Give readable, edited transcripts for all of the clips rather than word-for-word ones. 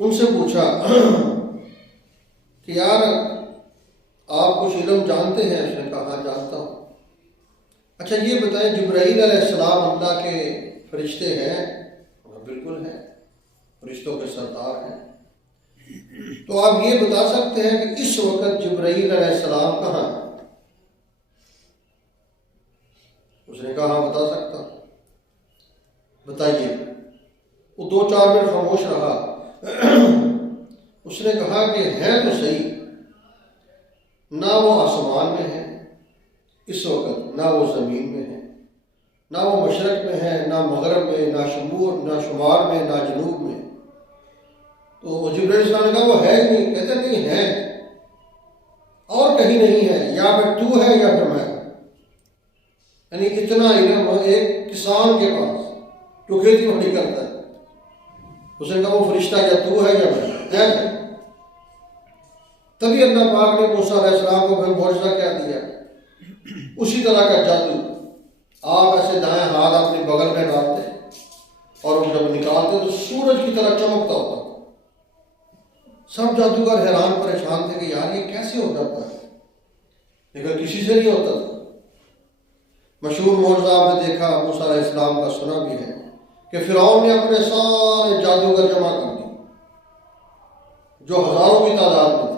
ان سے پوچھا کہ یار آپ کچھ علم جانتے ہیں؟ اس نے کہا ہاں جانتا ہوں۔ اچھا یہ بتائیں جبرائیل علیہ السلام اللہ کے فرشتے ہیں؟ بالکل ہیں، فرشتوں کے سردار ہیں۔ تو آپ یہ بتا سکتے ہیں کہ اس وقت جبرائیل علیہ السلام کہاں ہیں؟ اس نے کہا ہاں بتا سکتا ہوں۔ بتائیے۔ وہ 2-4 منٹ خاموش رہا۔ اس نے کہا کہ ہے تو صحیح، نہ وہ آسمان میں ہے اس وقت، نہ وہ زمین میں ہے، نہ وہ مشرق میں ہے، نہ مغرب میں، نہ شمال میں، نہ جنوب میں۔ تو جبرائیل علیہ السلام نے کہا وہ ہے ہی نہیں۔ کہتے نہیں ہے، اور کہیں نہیں ہے، یا پھر تو ہے یا پھر میں۔ یعنی اتنا علم ایک کسان کے پاس جو کھیتی باڑی کرتا ہے، اس نے کہا وہ فرشتہ یا تو ہے یا میں۔ تبھی اللہ پاک نے موسیٰ علیہ السلام کو پھر معجزہ کیا دیا، اسی طرح کا جادو۔ آپ ایسے دائیں ہاتھ اپنے بغل میں ڈالتے اور جب نکالتے تو سورج کی طرح چمکتا ہوتا۔ سب جادوگر حیران پریشان تھے کہ یار یہ کیسے ہو جاتا ہے، لیکن کسی سے نہیں ہوتا تھا۔ مشہور معجزہ آپ نے دیکھا، موسیٰ علیہ السلام کا سنا بھی ہے کہ فرعون نے اپنے سارے جادوگر جمع کر دیے جو ہزاروں کی تعداد میں تھے۔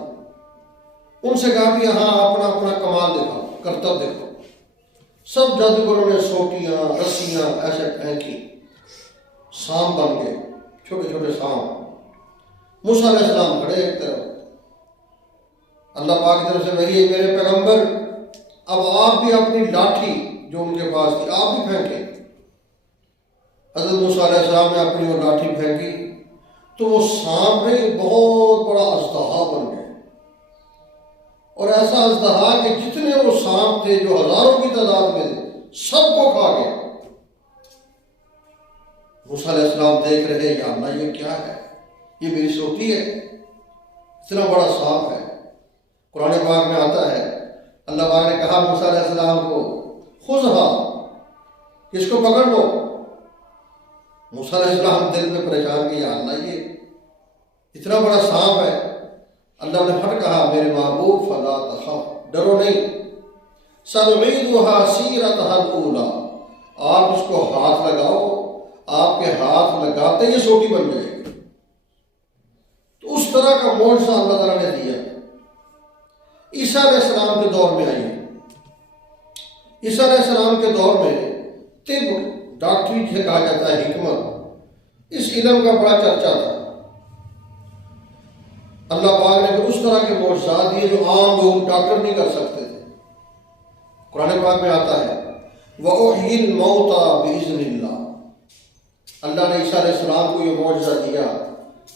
ان سے کہا بھی یہاں اپنا اپنا کمال دکھاؤ، کرتب دکھاؤ۔ سب جادوگروں نے سوٹیاں رسیاں ایسے پھینکی، سانپ بن گئے، چھوٹے چھوٹے سانپ۔ موسیٰ علیہ السلام کھڑے ایک طرف، اللہ پاک کی طرف سے وحی ہے میرے پیغمبر اب آپ بھی اپنی لاٹھی جو ان کے پاس تھی آپ بھی پھینکیں۔ حضرت موسیٰ علیہ السلام نے اپنی وہ لاٹھی پھینکی تو وہ سانپ نہیں بہت بڑا اژدہا بن گیا، اور ایسا اژدہا کہ جتنے وہ سانپ تھے جو ہزاروں کی تعداد میں تھے سب کو کھا گیا۔ موسیٰ علیہ السلام دیکھ رہے یا اللہ یہ کیا ہے، یہ میری سوٹی ہے، اتنا بڑا سانپ ہے۔ قرآن پاک میں آتا ہے اللہ پاک نے کہا موسیٰ علیہ السلام کو خذھا، اس کو پکڑ لو۔ موسیٰ علیہ السلام دل میں پریشان کہ یا اللہ یہ اتنا بڑا سانپ ہے۔ اللہ نے پھر کہا میرے محبوب فلا تخف، ڈرو نہیں، سنعیدها سیرتها الاولی، آپ اس کو ہاتھ لگاؤ، آپ کے ہاتھ لگاتے یہ سوٹی بن جائے گی۔ تو اس طرح کا معجزہ اللہ تعالیٰ نے دیا۔ عیسیٰ علیہ السلام کے دور میں آئیے، عیسیٰ علیہ السلام کے دور میں طب، ڈاکٹری جسے کہا جاتا ہے، حکمت، اس علم کا بڑا چرچا تھا۔ اللہ پاک نے اس طرح کے معجزات دیے جو عام لوگ ڈاکٹر نہیں کر سکتے تھے۔ قرآن پاک میں آتا ہے وَأُحْيِي الْمَوْتَى بِإِذْنِ اللَّهِ، اللہ نے عیسیٰ علیہ السلام کو یہ معجزہ دیا،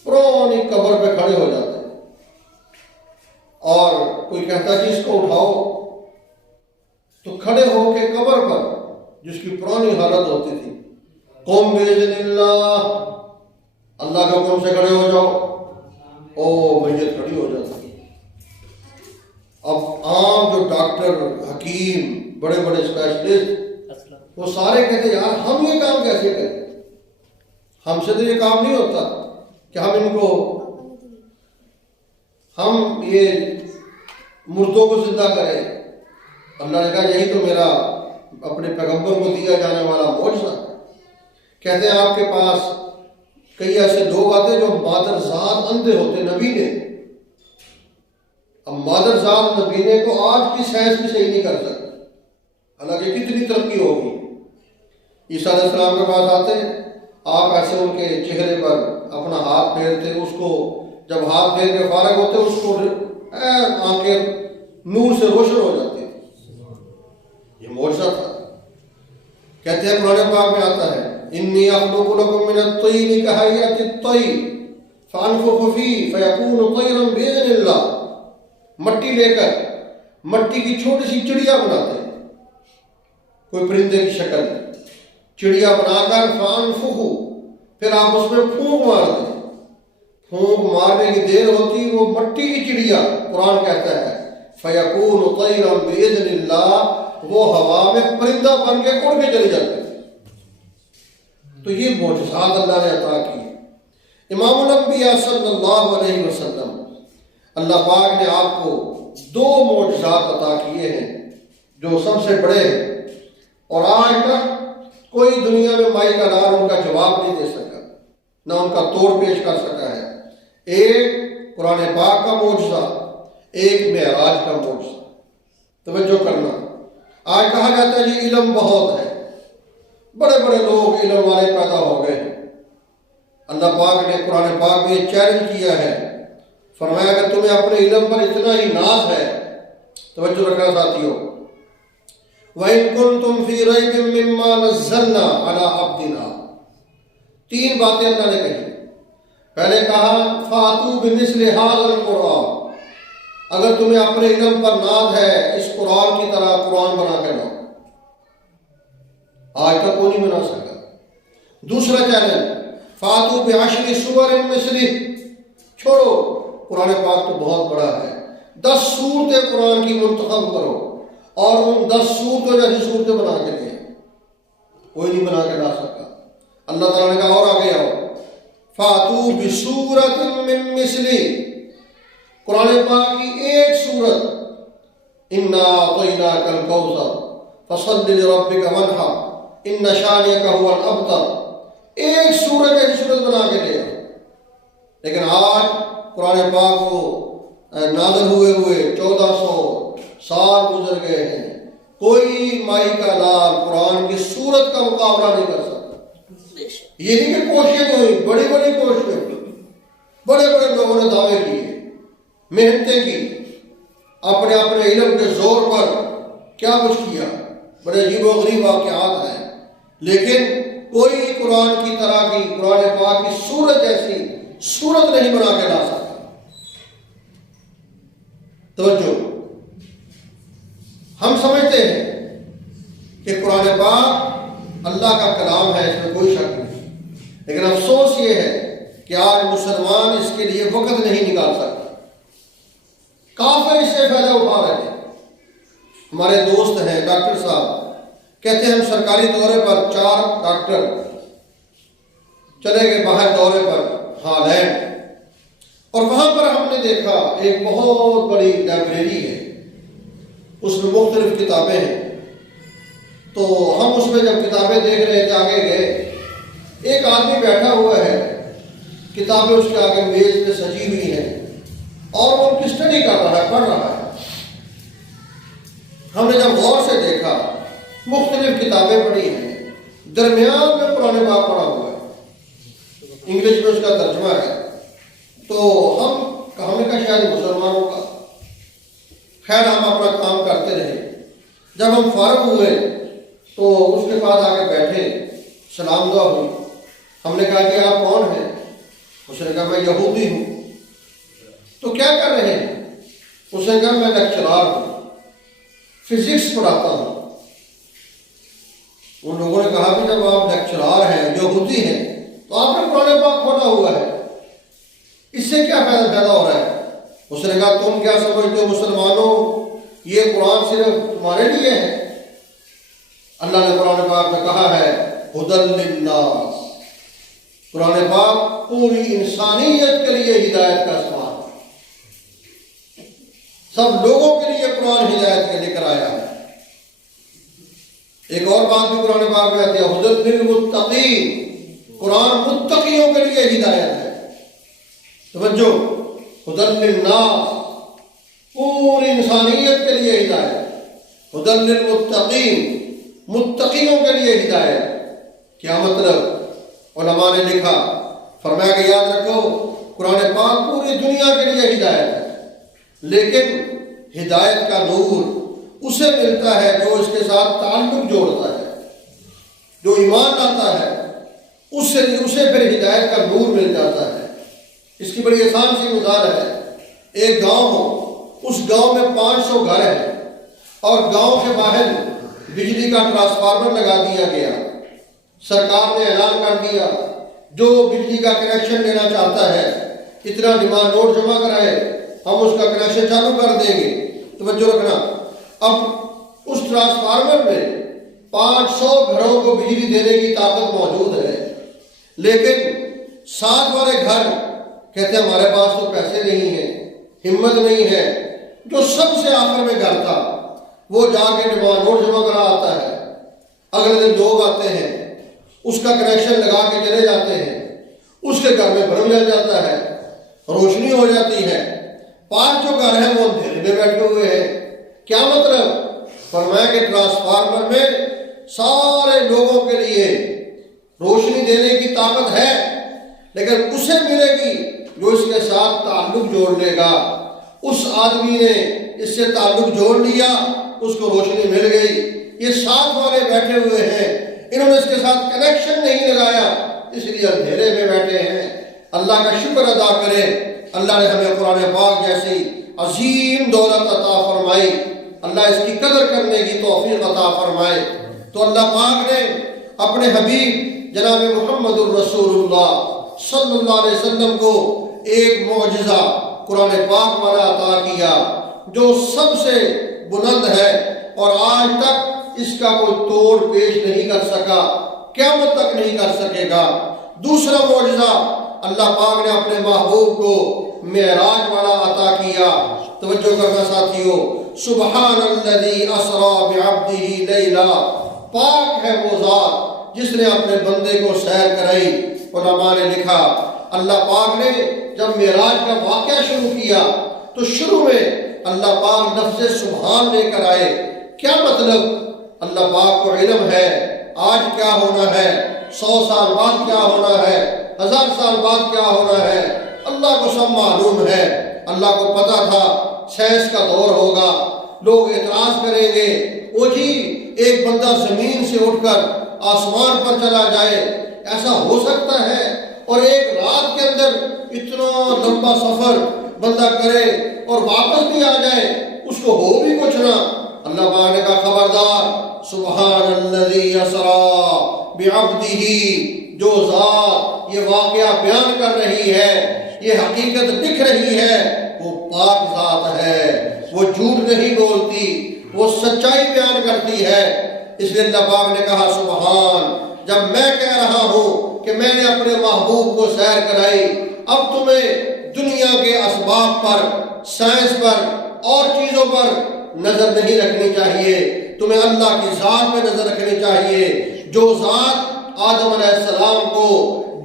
پرانی قبر پہ کھڑے ہو جاتے اور کوئی کہتا کہ اس کو اٹھاؤ تو کھڑے ہو کے قبر پر جس کی پرانی حالت ہوتی تھی، قُمْ بِإِذْنِ اللَّهِ، اللہ کے حکم سے کھڑے ہو جاؤ، میت کھڑی ہو جاتی۔ اب عام جو ڈاکٹر، حکیم، بڑے بڑے اسپیشلسٹ وہ سارے کہتے ہیں یار ہم یہ کام کیسے کریں، ہم سے تو یہ کام نہیں ہوتا کہ ہم یہ مردوں کو زندہ کریں۔ اللہ نے کہا یہی تو میرا اپنے پیغمبر کو دیا جانے والا معجزہ۔ کہتے ہیں آپ کے پاس کئی ایسے لوگ آتے جو مادرزاد اندھے ہوتے، نبی نے، اب مادرزاد نبی نے کو آج کی سائنس بھی صحیح نہیں کر سکتے، حالانکہ کتنی ترقی ہوگی۔ عیسیٰ علیہ السلام کے پاس آتے ہیں، آپ ایسے ان کے چہرے پر اپنا ہاتھ پھیرتے، اس کو جب ہاتھ پھیر کے فارغ ہوتے اس کو آنکھیں نور سے روشن ہو جاتی تھی۔ یہ معجزہ تھا۔ کہتے ہیں قرآن پاک میں آتا ہے انی اخلق لکم من الطین کہیئۃ الطیر فانفخ فیہ فیکون طیرا باذن اللہ، مٹی لے کر مٹی کی چھوٹی سی چڑیا بناتے ہیں، کوئی پرندے کی شکل، چڑیا بنا کر فانفخ، پھر آپ اس میں پھونک مار دیں، پھونک مارنے کی دیر ہوتی وہ مٹی کی چڑیا، قرآن کہتا ہے فیکون طیرا باذن اللہ، وہ ہوا میں پرندہ بن کے اڑ کے چلے جاتے ہیں۔ تو یہ معجزات اللہ نے عطا کی۔ امام الانبیاء صلی اللہ علیہ وسلم، اللہ پاک نے آپ کو 2 معجزات عطا کیے ہیں جو سب سے بڑے ہیں، اور آج تک کوئی دنیا میں مائی کا لال ان کا جواب نہیں دے سکا، نہ ان کا توڑ پیش کر سکا ہے۔ ایک قرآن پاک کا معجزہ، ایک معراج کا معجزہ۔ توجہ کرنا، آج کہا جاتا ہے جی علم بہت ہے، بڑے بڑے لوگ علم والے پیدا ہو گئے ہیں۔ اللہ پاک نے قرآن پاک میں چیلنج کیا ہے، فرمایا کہ تمہیں اپنے علم پر اتنا ہی ناز ہے، توجہ رکھنا ساتھیوں، وَإِن كُنتُمْ فِي رَيْبٍ مِّمَّا نَزَّلْنَا عَلَىٰ عَبْدِنَا۔ 3 باتیں اللہ نے کہی۔ پہلے کہا فَأْتُوا بِمِثْلِ هَٰذَا الْقُرْآنِ، اگر تمہیں اپنے علم پر ناز ہے اس قرآن کی طرح قرآن بنا کے لاؤ۔ آج تک کوئی نہیں بنا سکا۔ دوسرا چیلنج فَأْتُوا بِعَشْرِ سُوَرٍ مِثْلِهِ، چھوڑو قرآن پاک تو بہت بڑا ہے، 10 سورتیں قرآن کی منتخب کرو اور ان 10 صورتوں جیسی صورتیں بنا کے دیں۔ کوئی نہیں بنا کے لا سکا۔ اللہ تعالیٰ نے کہا اور آگے آؤ، فَأْتُوا بِسُورَةٍ مِّن مِّثْلِهِ، قرآن پاک کی ایک سورت، اِنَّا أَعْطَيْنَاكَ الْكَوْثَرَ فَصَلِّ لِرَبِّكَ وَانْحَرْ إِنَّ شَانِئَكَ هُوَ الْأَبْتَرُ، ایک سورت ایسی سورت بنا کے دے۔ لیکن آج قرآن پاک کو نازل ہوئے 1400 سال گزر گئے ہیں، کوئی مائی کا لال قرآن کی سورت کا مقابلہ نہیں کر سکتا۔ یہ نہیں کہ کوششیں ہوئی، بڑی بڑی کوششیں، بڑے بڑے لوگوں نے دعوے کیے، محنتیں کی، اپنے اپنے علم کے زور پر کیا کچھ کیا، بڑے عجیب و غریب واقعات ہیں، لیکن کوئی قرآن کی طرح کی، قرآن پاک کی سورت جیسی سورت نہیں بنا کے لا سکتا۔ توجہ، ہم سمجھتے ہیں کہ قرآن پاک اللہ کا کلام ہے، اس میں کوئی شک نہیں، لیکن افسوس یہ ہے کہ آج مسلمان اس کے لیے وقت نہیں نکال سکتا۔ کافر اس سے فائدہ اٹھا رہے ہیں۔ ہمارے دوست ہیں ڈاکٹر صاحب، کہتے ہیں ہم سرکاری دورے پر 4 ڈاکٹر چلے گئے باہر دورے پر ہالینڈ، اور وہاں پر ہم نے دیکھا ایک بہت بڑی لائبریری ہے، اس میں مختلف کتابیں ہیں۔ تو ہم اس میں جب کتابیں دیکھ رہے تھے، آگے گئے، ایک آدمی بیٹھا ہوا ہے، کتابیں اس کے آگے میز پہ سجی ہوئی ہیں اور وہ ان کی اسٹڈی کر رہا ہے، پڑھ رہا ہے۔ ہم نے جب غور سے دیکھا، مختلف کتابیں پڑھی ہیں، درمیان میں قرآن پاک پڑھا ہوا ہے، انگلش میں اس کا ترجمہ ہے۔ تو ہم نے کہا شاید مسلمانوں کا، خیر ہم اپنا کام کرتے رہے۔ جب ہم فارغ ہوئے تو اس کے بعد آ کے بیٹھے، سلام دعا ہوئی۔ ہم نے کہا کہ آپ کون ہیں؟ اس نے کہا میں یہودی ہوں۔ تو کیا کر رہے ہیں؟ اس نے کہا میں لیکچرار ہوں، فزکس پڑھاتا ہوں۔ ان لوگوں نے کہا کہ جب آپ لیکچرار ہیں، یہودی ہیں، تو آپ نے قرآن پاک کھولا ہوا ہے، اس سے کیا فائدہ ہو رہا ہے؟ اس نے کہا تم کیا سمجھتے ہو مسلمانوں، یہ قرآن صرف تمہارے لیے ہے؟ اللہ نے قرآن پاک میں کہا ہے ہدی للناس، قرآن پاک پوری انسانیت کے لیے ہدایت کا سامان ہے، سب لوگوں کے لیے قرآن ہدایت کے لے کر آیا ہے۔ ایک اور بات بھی قرآن پاک میں آتی ہے ہدی للمتقین، قرآن متقیوں کے لیے ہدایت ہے۔ توجہ، ہدی للناس پوری انسانیت کے لیے ہدایت، ہدی للمتقین متقیوں کے لیے ہدایت۔ کیا مطلب؟ علماء نے لکھا، فرمایا کہ یاد رکھو قرآن پاک پوری دنیا کے لیے ہدایت ہے، لیکن ہدایت کا نور اسے ملتا ہے جو اس کے ساتھ تعلق جوڑتا ہے، جو ایمان لاتا ہے، اسے پھر ہدایت کا نور مل جاتا ہے۔ اس کی بڑی آسان سی مثال ہے، ایک گاؤں ہو، اس گاؤں میں 500 گھر ہیں اور گاؤں کے باہر بجلی کا ٹرانسفارمر لگا دیا گیا۔ سرکار نے اعلان کر دیا جو بجلی کا کنیکشن لینا چاہتا ہے اتنا ڈیمانڈ نوٹ جمع کرائے، ہم اس کا کنیکشن چالو کر دیں گے۔ توجہ رکھنا، اب اس ٹرانسفارمر میں 500 گھروں کو بجلی دینے کی طاقت موجود ہے، لیکن ساتھ والے گھر کہتے ہیں ہمارے پاس تو پیسے نہیں ہیں، ہمت نہیں ہے۔ جو سب سے آخر میں گھر تھا وہ جا کے نوٹ جمع کرا آتا ہے، اگلے دن لوگ آتے ہیں، اس کا کنیکشن لگا کے چلے جاتے ہیں، اس کے گھر میں بلب جل جاتا ہے، روشنی ہو جاتی ہے۔ پانچ جو گھر ہیں وہ اندھیرے میں بیٹھے ہوئے ہیں۔ کیا مطلب؟ فرمایا کہ ٹرانسفارمر میں سارے لوگوں کے لیے روشنی دینے کی طاقت ہے، لیکن اسے ملے گی جو اس کے ساتھ تعلق جوڑ لے گا۔ اس آدمی نے اس سے تعلق جوڑ لیا، اس کو روشنی مل گئی۔ یہ ساتھ والے بیٹھے ہوئے ہیں، انہوں نے اس کے ساتھ کنیکشن نہیں لگایا، اس لیے اندھیرے میں بیٹھے ہیں۔ اللہ کا شکر ادا کریں، اللہ نے ہمیں قرآن پاک جیسی عظیم دولت عطا فرمائی، اللہ اس کی قدر کرنے کی توفیق عطا فرمائے۔ تو اللہ پاک نے اپنے حبیب جناب محمد الرسول اللہ صلی اللہ علیہ وسلم کو ایک معجزہ قرآن پاک والا عطا کیا جو سب سے بلند ہے، اور آج تک اس کا کوئی توڑ پیش نہیں کر سکا، قیامت تک نہیں کر سکے گا۔ دوسرا معجزہ اللہ پاک نے اپنے محبوب کو معراج والا عطا کیا۔ توجہ کرنا ساتھیو، سبحان الذی اسری بعبدہ لیلا، پاک ہے وہ ذات جس نے اپنے بندے کو سیر کرائی۔ علماء نے لکھا اللہ پاک نے جب معراج کا واقعہ شروع کیا تو شروع میں اللہ پاک لفظ سبحان لے کر آئے۔ کیا مطلب؟ اللہ پاک کو علم ہے آج کیا ہونا ہے، 100 سال بعد کیا ہونا ہے، 1000 سال بعد کیا ہونا ہے، اللہ کو سب معلوم ہے۔ اللہ کو پتا تھا سائنس کا دور ہوگا، لوگ اعتراض کریں گے، وہ جی ایک بندہ زمین سے اٹھ کر آسمان پر چلا جائے، ایسا ہو سکتا ہے؟ اور ایک رات کے اندر اتنا لمبا سفر بندہ کرے اور واپس بھی آ جائے، اس کو ہو بھی کچھ نہ۔ اللہ پاک نے کہا خبردار، سبحان الذی اسری بعبدہ، جو ذات یہ واقعہ بیان کر رہی ہے، یہ حقیقت دکھ رہی ہے، وہ پاک ذات ہے، وہ جھوٹ نہیں بولتی، وہ سچائی بیان کرتی ہے۔ اس لیے اللہ پاک نے کہا سبحان، جب میں کہہ رہا ہوں کہ میں نے اپنے محبوب کو سیر کرائی، اب تمہیں دنیا کے اسباب پر، سائنس پر اور چیزوں پر نظر نہیں رکھنی چاہیے، تمہیں اللہ کی ذات پہ نظر رکھنی چاہیے۔ جو ذات آدم علیہ السلام کو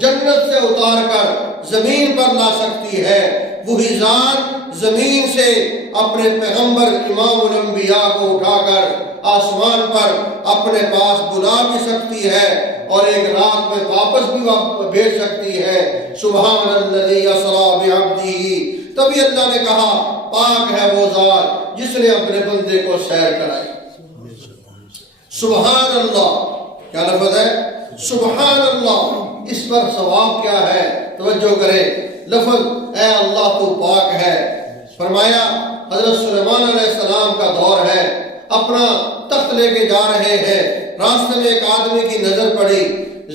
جنت سے اتار کر زمین پر لا سکتی ہے، وہی ذات زمین سے اپنے پیغمبر امام الانبیاء کو اٹھا کر آسمان پر اپنے پاس بلا بھی سکتی ہے اور ایک رات میں واپس بھی بھیج سکتی ہے۔ سبحان الذی اسری بعبدہ، تبھی اللہ نے کہا پاک ہے وہ ذات جس نے اپنے بندے کو سیر کرائی۔ سبحان اللہ کیا لفظ ہے؟ سبحان اللہ، اس پر ثواب کیا ہے؟ توجہ کریں، لفظ اے اللہ تو پاک ہے۔ فرمایا حضرت سلیمان علیہ السلام کا دور ہے، اپنا تخت لے کے جا رہے ہیں، راستے میں ایک آدمی کی نظر پڑی،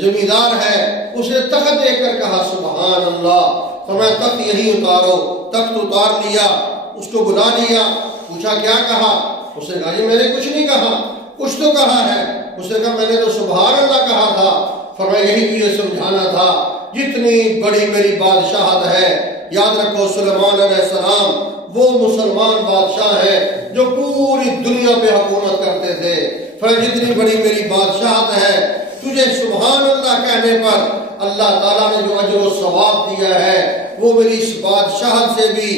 زمیندار ہے، اس نے تخت دیکھ کر کہا سبحان اللہ، فرمایا تخت یہی اتارو، تخت اتار لیا، اس کو بلا لیا، پوچھا کیا کہا؟ اس نے کہا جی میں نے کچھ نہیں کہا، کچھ تو کہا ہے۔ اس نے کہا میں نے تو سبحان اللہ کہا تھا۔ فرمایا یہی تجھے سمجھانا تھا، جتنی بڑی میری بادشاہت ہے، یاد رکھو سلیمان علیہ السلام وہ مسلمان بادشاہ ہیں جو پوری دنیا پہ حکومت کرتے تھے۔ فرمایا جتنی بڑی میری بادشاہت ہے، تجھے سبحان اللہ کہنے پر اللہ تعالیٰ نے جو اجر و ثواب دیا ہے وہ میری اس بادشاہت سے بھی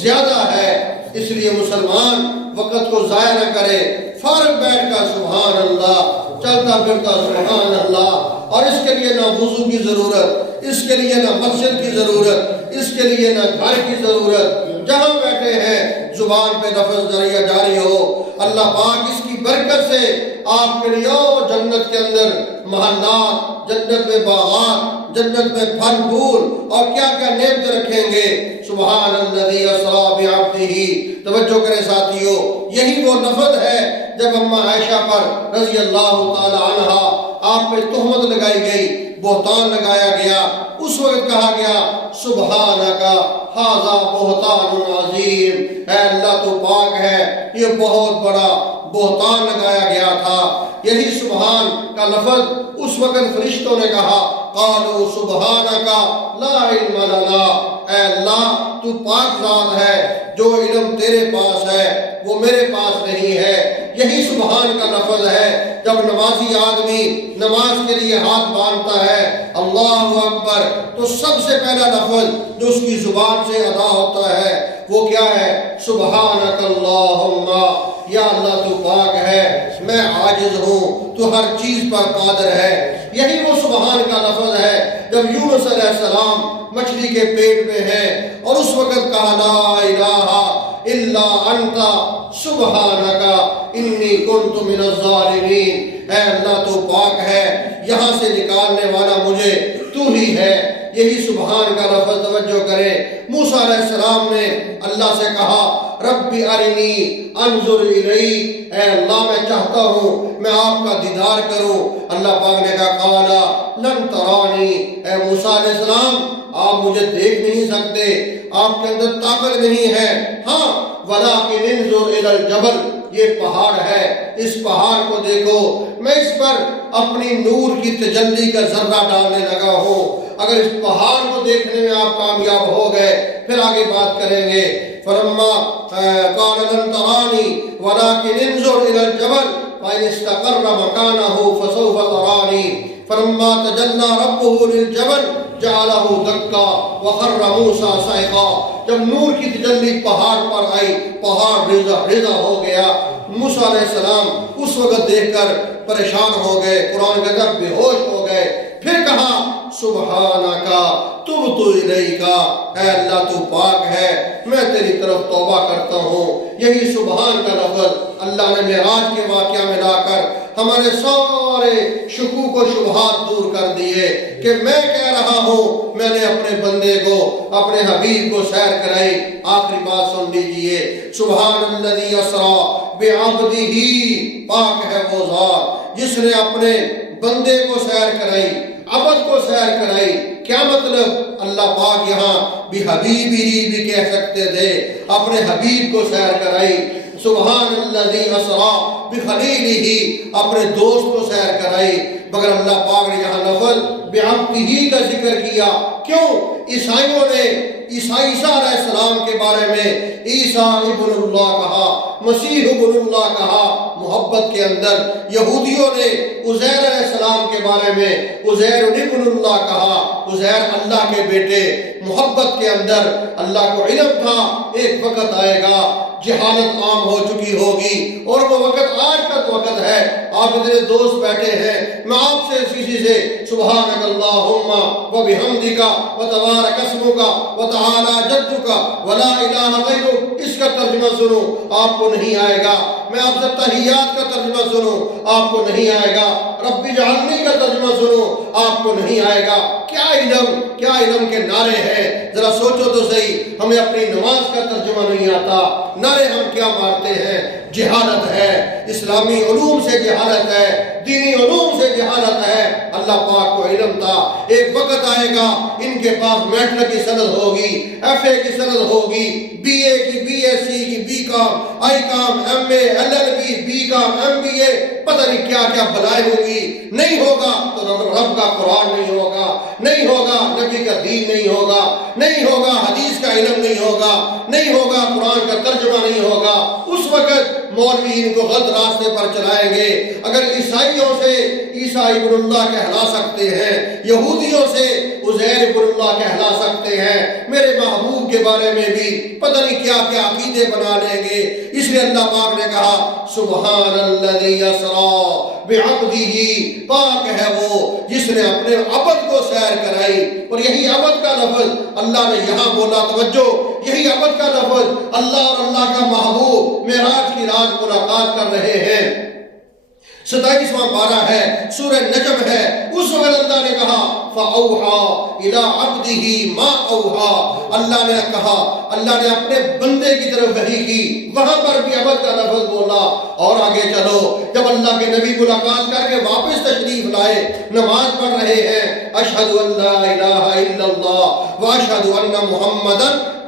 زیادہ ہے۔ اس لیے مسلمان وقت کو ضائع نہ کرے، فارغ بیٹھ کر سبحان اللہ، چلتا پھرتا سبحان اللہ، اور اس کے لیے نہ وضو کی ضرورت، اس کے لیے نہ مسجد کی ضرورت، اس کے لیے نہ گھر کی ضرورت، جہاں بیٹھے ہیں زبان پہ لفظ جاری ہو۔ اللہ پاک اس کی برکت سے آپ کے لیے جنت کے اندر محلات، جنت میں باغات، جنت میں پھل پھول اور کیا کیا نعمتیں رکھیں گے۔ سبحان الذی اسری بعبدہ، توجہ کریں ساتھیو، یہی وہ لفظ ہے جب اماں عائشہ پر رضی اللہ تعالی عنہا آپ پہ تہمت لگائی گئی، بہتان لگایا گیا، اس وقت کہا گیا سبحانک ھذا بہتان عظیم، اے اللہ تو پاک ہے، یہ بہت بڑا بہتان لگایا گیا تھا۔ یہی سبحان کا لفظ اس وقت فرشتوں نے کہا قالوا سبحانک لا علم لنا، اے اللہ تو پاک ذات ہے، جو علم تیرے پاس ہے وہ میرے پاس نہیں ہے۔ یہی سبحان کا لفظ ہے جب نمازی آدمی نماز کے لیے ہاتھ باندھتا ہے اللہ اکبر، تو سب سے پہلا لفظ جو اس کی زبان سے ادا ہوتا ہے وہ کیا ہے؟ سبحانک اللہم، یا اللہ تو پاک ہے، میں عاجز ہوں، تو ہر چیز پر قادر ہے۔ یہی وہ سبحان کا لفظ ہے جب یونس علیہ السلام مچھلی کے پیٹ میں ہے اور اس وقت کہا لا الہ الا انت سبحانک انی کنت من الظالمین، اے اللہ تو پاک ہے، یہاں سے نکالنے والا مجھے تو ہی ہے۔ یہی سبحان کا لفظ توجہ کریں، موسیٰ علیہ السلام نے اللہ سے کہا رب ارنی انظر الیک، اے اللہ میں چاہتا ہوں میں آپ کا دیدار کروں۔ اللہ پاک نے کہا قالا لن ترانی، اے موسیٰ علیہ السلام آپ مجھے دیکھ نہیں سکتے، آپ کے اندر طاقت نہیں ہے، ہاں ولکن انظر الی الجبل، یہ پہاڑ ہے، اس پہاڑ کو دیکھو، میں اس پر اپنی نور کی تجلی کا ذرہ ڈالنے لگا ہوں۔ اگر اس پہاڑ کو دیکھنے میں آپ کامیاب ہو گئے پھر آگے بات کریں گے۔ فلما قال لن ترانی ولكن انظر الى الجبل فإن استقر مكانه فسوف تراني فلما تجلى ربه للجبل جعله دكا وخر موسى صعقا، جب نور کی تجلی پہاڑ پر آئی پہاڑ رضا ہو گیا۔ موسیٰ علیہ السلام اس وقت دیکھ کر پریشان ہو گئے، قرآن کہتا ہے بے ہوش ہو گئے۔ پھر کہا سبحانکا تبت الیکا، اے اللہ تو پاک ہے، میں تیری طرف توبہ کرتا ہوں۔ یہی سبحان کا لفظ اللہ نے معراج کے واقعہ میں لا کر ہمارے سارے شکوک و شبہات دور کر دیے کہ میں کہہ رہا ہوں میں نے اپنے بندے کو اپنے حبیب کو سیر کرائی۔ آخری بات سن لیجئے، سبحان الذی اسری بعبدہ، پاک ہے وہ ذات جس نے اپنے بندے کو سیر کرائی، عبد کو سیر کرائی۔ کیا مطلب؟ اللہ پاک یہاں بھی حبیب ہی بھی کہہ سکتے تھے، اپنے حبیب کو سیر کرائی۔ سبحان الذی اسری بخلیلہ، اپنے دوست کو سیر کرائی، مگر اللہ پاک نے یہاں لفظ بعبدہ کا ذکر کیا۔ کیوں؟ عیسائیوں نے عیسیٰ علیہ السلام کے بارے میں عیسیٰ ابن اللہ کہا، مسیح ابن اللہ کہا محبت کے اندر۔ یہودیوں نے عزیر علیہ السلام کے بارے میں عزیر ابن اللہ کہا، عزیر اللہ کے بیٹے۔ محبت کے اندر اللہ کو علم تھا ایک وقت آئے گا جہالت عام ہو چکی ہوگی، اور وہ وقت آج کا وقت ہے۔ آپ اتنے دوست بیٹھے ہیں، میں آپ سے کسی سے سبحانک اللہم وبحمدک وتبارک اسمک وتعالی جدک ولا الہ غیرک، اس کا ترجمہ سنوں آپ کو نہیں آئے گا۔ میں آپ سے تحیات کا ترجمہ سنوں آپ کو نہیں آئے گا۔ رب اجعلنی کا ترجمہ سنوں آپ کو نہیں آئے گا۔ کیا علم کے نعرے ہیں، ذرا سوچو تو صحیح۔ ہمیں اپنی نماز کا ترجمہ نہیں آتا، نعرے ہم کیا مارتے ہیں؟ جہالت ہے، اسلامی علوم سے جہالت ہے، دینی علوم سے جہالت ہے۔ اللہ پاک کو علم تھا ایک وقت آئے گا ان کے پاس میٹرک کی سند ہوگی، ایف اے کی سند ہوگی، بی اے کی، بی ایس سی کی، B com, I com, M A, L L B, B com, M B A, پتہ نہیں کیا کیا بلائیں ہوگی۔ نہیں ہوگا تو رب کا قرآن نہیں ہوگا، نہیں ہوگا نبی کا دین نہیں ہوگا، نہیں ہوگا حدیث کا علم نہیں ہوگا، نہیں ہوگا قرآن کا ترجمہ نہیں ہوگا۔ اس وقت مولوی ان کو غلط راستے پر چلائیں گے۔ اگر عیسائیوں سے عیسیٰ ابن اللہ کہلا سکتے ہیں، یہودیوں سے عزیر ابن اللہ کہلا سکتے ہیں، میرے محبوب کے بارے میں بھی پتہ نہیں کیا کیا عقیدے بنا لیں گے۔ اس لیے اللہ پاک نے کہا سبحان الذی اسری بعبدہ، پاک ہے وہ جس نے اپنے عبد کو سیر کرائی۔ اور یہی عبد کا لفظ اللہ نے یہاں بولا، توجہ، یہی عبد کا لفظ اللہ اور اللہ کا محبوب معراج کی رات ملاقات کر رہے ہیں۔ 27واں پارہ ہے، سورہ نجم ہے۔ اس وقت اللہ نے کہا فَأَوْحَى إِلَىٰ عَبْدِهِ مَا أَوْحَىٰ، اللہ نے کہا، اللہ نے اپنے بندے کی طرف وحی کی، وہاں پر بھی عبد کا لفظ بولا۔ اور آگے چلو، جب اللہ کے نبی ملاقات کر کے واپس تشریف لائے، نماز پڑھ رہے ہیں، اشہد ان لا الہ الا اللہ واشہد ان محمدًا